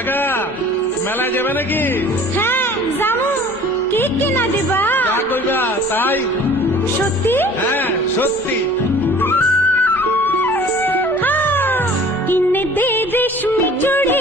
একা মেলায় যাবে নাকি? হ্যাঁ যাবো। কি কিনা দিবা? যা কইবা তাই। সত্যি? হ্যাঁ সত্যি। কিনে দে রেশমি চুড়ি